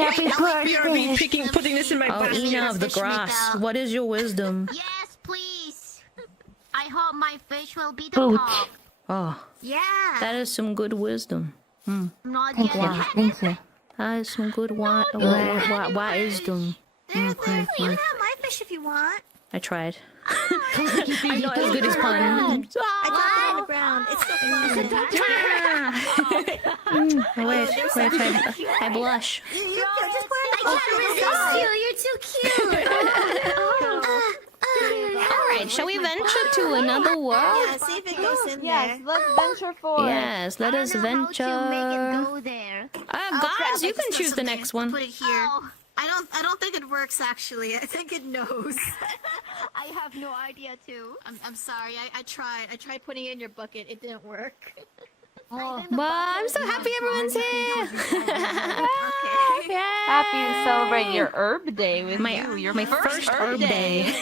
Happy birthday. Putting this in my Oh, basket. Ina of the grass. What is your wisdom? Yes, please. I hope my fish will be the Boot. top. Oh, Yeah. that is some good wisdom. Not Thank yet. you. Thank you. That is some good wisdom. There's you can have my fish if you want. I tried. I'm not as good as pun. I dropped it on the ground. It's so Wait, I blush. I can't resist you. You're too cute. Alright, shall we venture to another world? Yeah, see if it goes in Yes, there. let's venture forward. Yes, let us I don't know venture. how to make it go there. Guys, you can choose the next one. Put it here. I don't think it works actually. I think it knows. I have no idea too. I'm sorry. I tried putting it in your bucket. It didn't work. Oh, But I'm so happy everyone's here. Okay. happy to celebrate your herb day with My you. Your my first herb day.